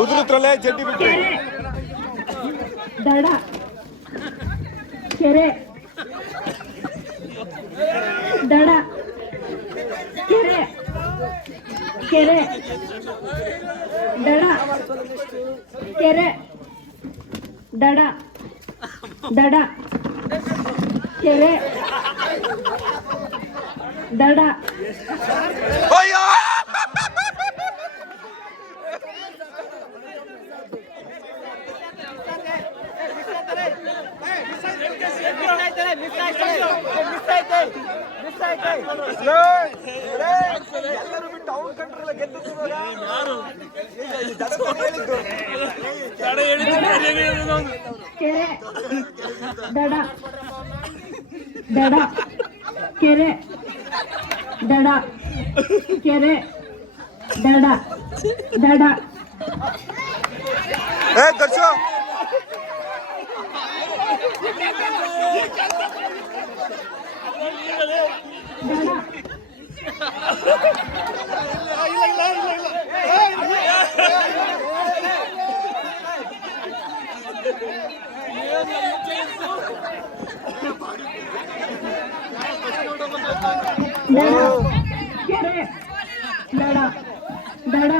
ಉದುರುತ್ರಲ್ಲೇ ಜಡ್ಡಿ ಬಿಟ್ಟು ಕೆರೆ ದಡ ಕೆರೆ ದಡ ಕೆರೆ ಕೆರೆ ದಡ ಕೆರೆ ದಡ ದಡ ಕೆರೆ ದಡ. ಅಯ್ಯೋ ಎಲ್ಲರೂ ಬಿಟ್ಟು ದಡ ದಡ ಕೆರೆ ದಡ ಕೆರೆ ದಡ ದಡ ಏ ದರ್ಶು. ದಡ ದಡ ಕೆರೆ ದಡ ದಡ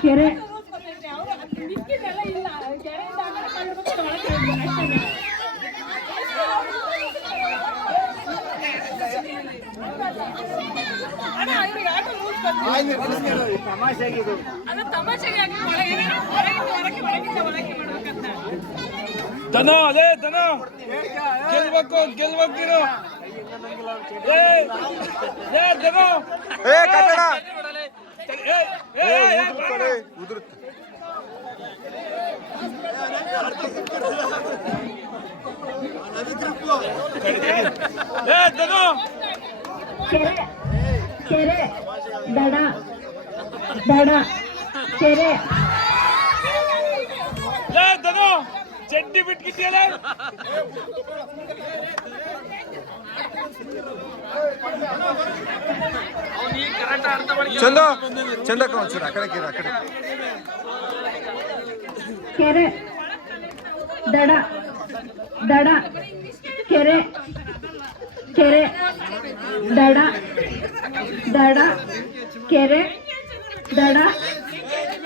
ಕೆರೆ ದನ ಅದೇ ದನ ಗೆಲ್ಬೇಕು ಗೆಲ್ಬೇಕು ನೀನು. ಏ ಏ ದನ. ಏ ಕನ್ನಡ. ಏ ಏ ಏ ಏ, ಉದುರುತ್ತಲೇ ಉದುರುತ್ತೆ ಏ ದನ. ಕೆರೆ. ಕೆರೆ ದಡ. ದಡ. ಕೆರೆ. ಚಡ್ಡಿ ಬಿಟ್ಕಿಟ್ಟಿಯಲ್ಲ ಚಂದ ಚಂದ ಒಂಚೂರು ಆ ಕಡೆ ಕಿರು, ಆ ಕಡೆ. ಕೆರೆ. ದಡ. ದಡ. ಕೆರೆ. ಕೆರೆ. ದಡ. ದಡ, ಕೆರೆ ದಡ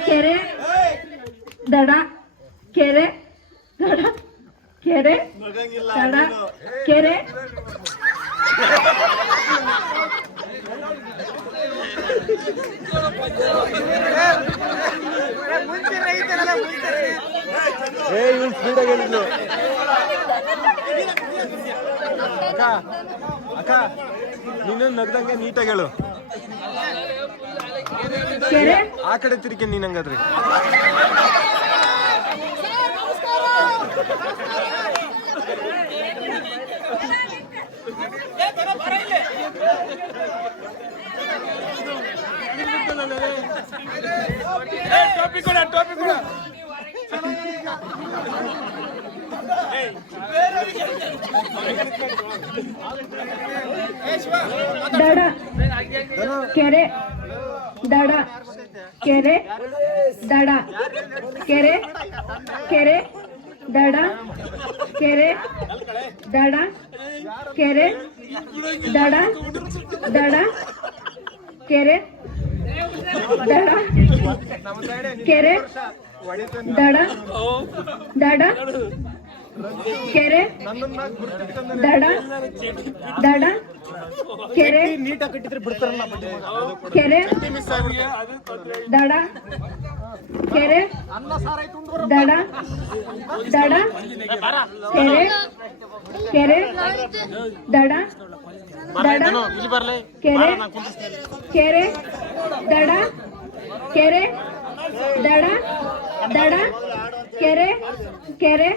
ಕೆರೆ ದಡ ಕೆರೆ ದಡ ಕೆರೆ ದಡ, ಕೆರೆ. ಅಕ್ಕ ನೀನು ನಗ್ದಂಗೆ ನೀಟಾಗಿ ಹೇಳು. ಆ ಕಡೆ ತಿರುಗಿ ನೀನ್ ಹಂಗಾದ್ರೆ. ಏ ಟೋಪಿ ಕೂಡ ಟೋಪಿ ಕೊಡ. ದಡ. ಕೆರೆ. ದಡ. ಕೆರೆ. ದಡ. ಕೆರೆ. ಕೆರೆ. ದಡ. ಕೆರೆ. ದಡ. ಕೆರೆ. ದಡ. ದಡ. ಕೆರೆ. ದಡ. ಕೆರೆ. ದಡ. ದಡ. ಕೆರೆ, ದಡ ದಡ, ಕೆರೆ ಕೆರೆ, ದಡ ಕೆರೆ, ದಡ ದಡ, ಕೆರೆ ಕೆರೆ, ದಡ ದಡ, ಕೆರೆ ಕೆರೆ, ದಡ ಕೆರೆ, ದಡ ದಡ ಕೆರೆ ಕೆರೆ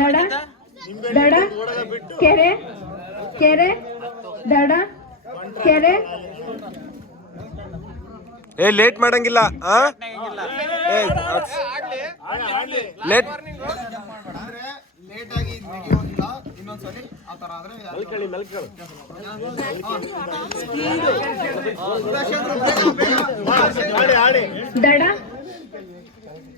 ದಡ ದಡ ಕೆರೆ ಕೆರೆ ದಡ ಕೆರೆ. ಏ ಲೇಟ್ ಮಾಡಂಗಿಲ್ಲ ಆ? ಏ ಲೇಟ್. ದಡ ಏ, ದರ್ಶ ಏ, ದರ್ಶ ಯಾವ್ದಾರ ಹಂಚಿಕೆಯಿಂದ ಎಲೆ ನೀನು ಏ,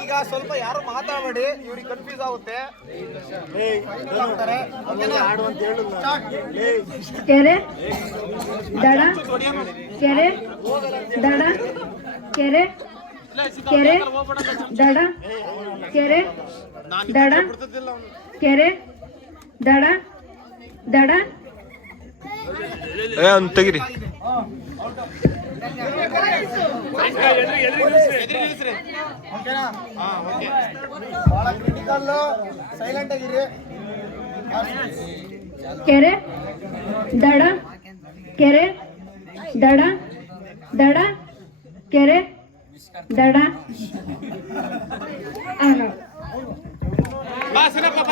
ಈಗ ಸ್ವಲ್ಪ ಯಾರು ಮಾತಾಡಬೇಡಿ, ಇವ್ರಿಗೆ ಕನ್ಫ್ಯೂಸ್ ಆಗುತ್ತೆ. ಕೆರೆ, ದಡ ಕೆರೆ ದಡ, ಕೆರೆ ಕೆರೆ, ದಡ ಕೆರೆ ದಡ, ಕೆರೆ ದಡ ದಡ. ಅವ್ನು ತೆಗಿರಿ. ಕೆರೆ ದಡ ಕೆರೆ ದಡ ದಡ ಕೆರೆ ದಡ. Va, se le papá.